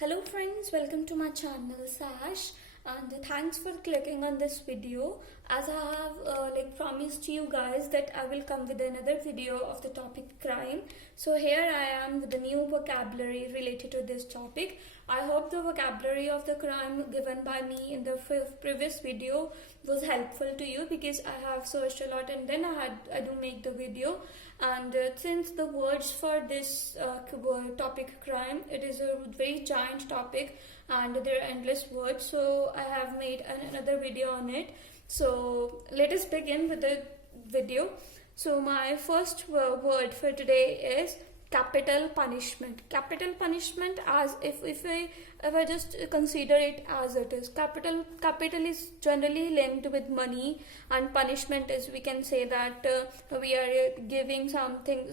Hello friends, welcome to my channel Sash, and thanks for clicking on this video. As I have promised you guys that I will come with another video of the topic crime. So here I am with a new vocabulary related to this topic. I hope the vocabulary of the crime given by me in the previous video was helpful to you, because I have searched a lot and then I do make the video. And since the words for this topic crime, it is a very giant topic and there are endless words, so I have made another video on it. So let us begin with the video. So my first word for today is capital punishment. Capital punishment, as if I just consider it as it is. Capital is generally linked with money, and punishment is, we can say that we are giving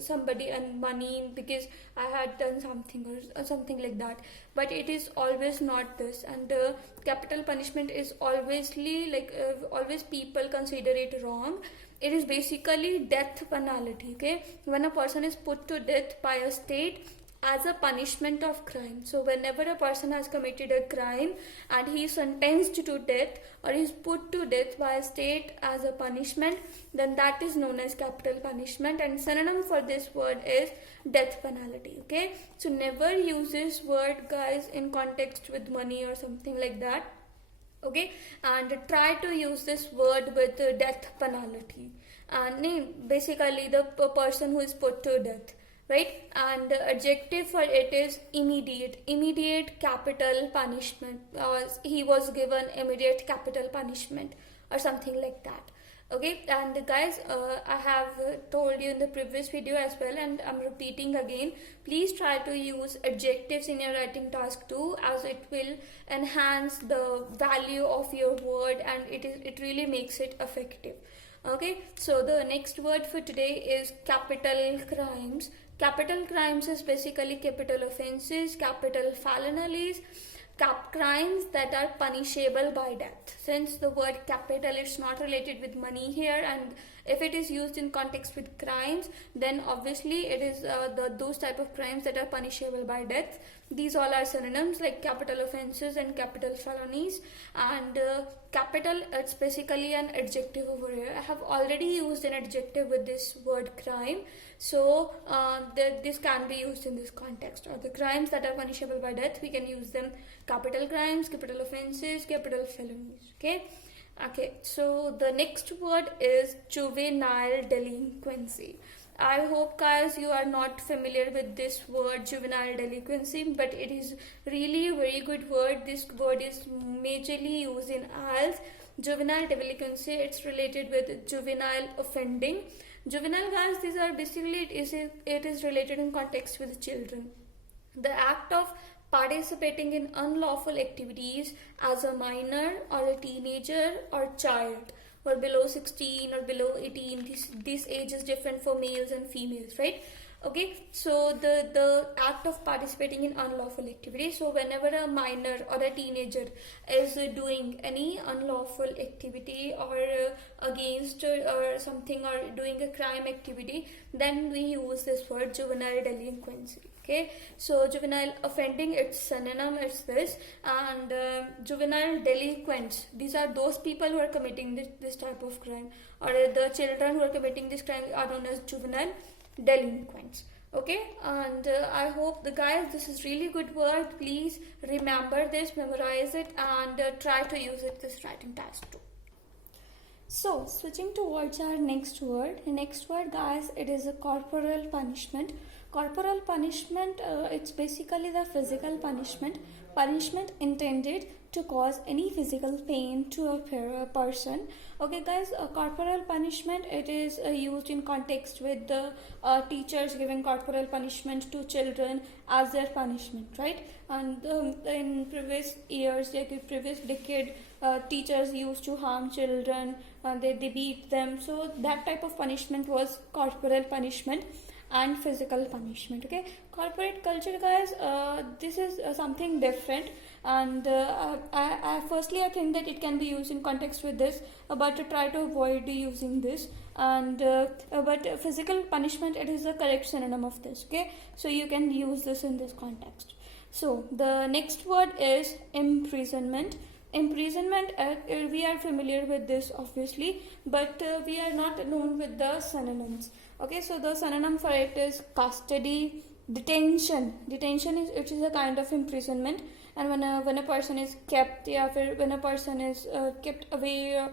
somebody and money because I had done something or something like that. But it is always not this, and capital punishment is always always people consider it wrong. It is basically death penalty. Okay, when a person is put to death by a state as a punishment of crime. So whenever a person has committed a crime and he is sentenced to death or is put to death by a state as a punishment, then that is known as capital punishment, and synonym for this word is death penalty. Okay, so never use this word, guys, in context with money or something like that. Okay, and try to use this word with death penalty, and basically the person who is put to death, right? And the adjective for it is immediate capital punishment. He was given immediate capital punishment or something like that. Okay, and guys, I have told you in the previous video as well, and I'm repeating again, please try to use adjectives in your writing task too, as it will enhance the value of your word and it really makes it effective. Okay, so the next word for today is capital crimes. Capital crimes is basically capital offenses, capital felonies, crimes that are punishable by death. Since the word capital is not related with money here, and if it is used in context with crimes, then obviously it is those type of crimes that are punishable by death. These all are synonyms, like capital offenses and capital felonies. And capital, it's basically an adjective over here. I have already used an adjective with this word crime, so this can be used in this context. Or the crimes that are punishable by death, we can use them: capital crimes, capital offenses, capital felonies. Okay, so the next word is juvenile delinquency. I hope, guys, you are not familiar with this word juvenile delinquency, but it is really a very good word. This word is majorly used in IELTS. Juvenile delinquency, it's related with juvenile offending. Juvenile, guys, these are basically, it is related in context with children. The act of participating in unlawful activities as a minor or a teenager or child, or below 16 or below 18. This age is different for males and females, right? Okay, so the act of participating in unlawful activity. So whenever a minor or a teenager is doing any unlawful activity or against or something, or doing a crime activity, then we use this word juvenile delinquency. Okay, so juvenile offending, its synonym is this, and juvenile delinquents, these are those people who are committing this type of crime, or the children who are committing this crime are known as juvenile delinquents. Okay, and I hope, the guys, this is really good word. Please remember this, memorize it, and try to use it this writing task too. So switching towards our next word. The next word, guys, it is a corporal punishment. Corporal punishment, it's basically the physical punishment intended to cause any physical pain to a person. Okay, guys, corporal punishment, it is used in context with the teachers giving corporal punishment to children as their punishment, right? And in previous years, like previous decade, teachers used to harm children, they beat them. So that type of punishment was corporal punishment and physical punishment. Okay, corporate culture, guys, this is something different, and I think that it can be used in context with this, but to try to avoid using this. And but physical punishment, it is a correct synonym of this. Okay, so you can use this in this context. So the next word is imprisonment. Imprisonment, we are familiar with this obviously, but we are not known with the synonyms. Okay, so the synonym for it is custody, detention. Detention is, it is a kind of imprisonment, and when a person is kept, yeah, when a person is kept away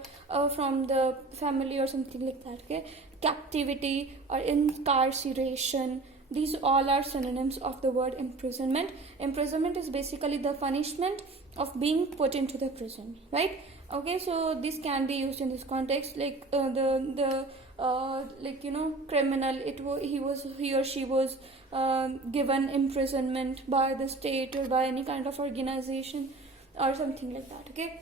from the family or something like that. Okay, captivity or incarceration, these all are synonyms of the word imprisonment. Imprisonment is basically the punishment of being put into the prison, right? Okay, so this can be used in this context, like the like, you know, criminal, he or she was given imprisonment by the state or by any kind of organization or something like that. Okay,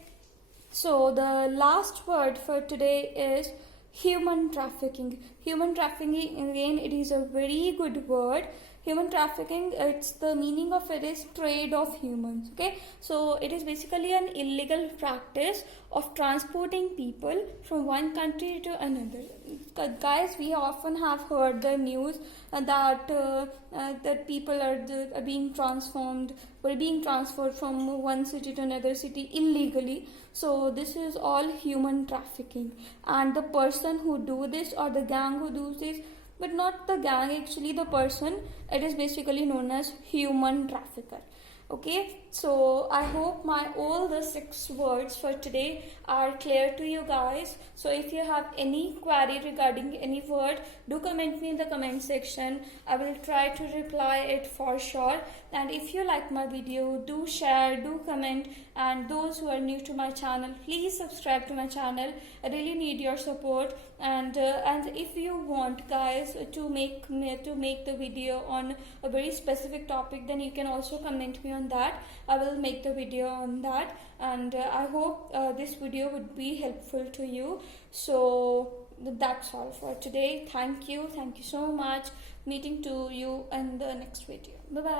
so the last word for today is human trafficking. Human trafficking, again, it is a very good word. Human trafficking, it's the meaning of it is trade of humans. Okay, so it is basically an illegal practice of transporting people from one country to another. Guys, we often have heard the news that people are being transferred from one city to another city illegally. So this is all human trafficking, and the person who do this, or the gang who does this, but not the gang, actually the person, it is basically known as human trafficker. Okay, so I hope my all the 6 words for today are clear to you guys. So if you have any query regarding any word, do comment me in the comment section. I will try to reply it for sure. And if you like my video, do share, do comment, and those who are new to my channel, please subscribe to my channel. I really need your support. And if you want, guys, to make the video on a very specific topic, then you can also comment me on that. I will make the video on that, and I hope this video would be helpful to you. So that's all for today. Thank you so much. Meeting to you in the next video. Bye bye.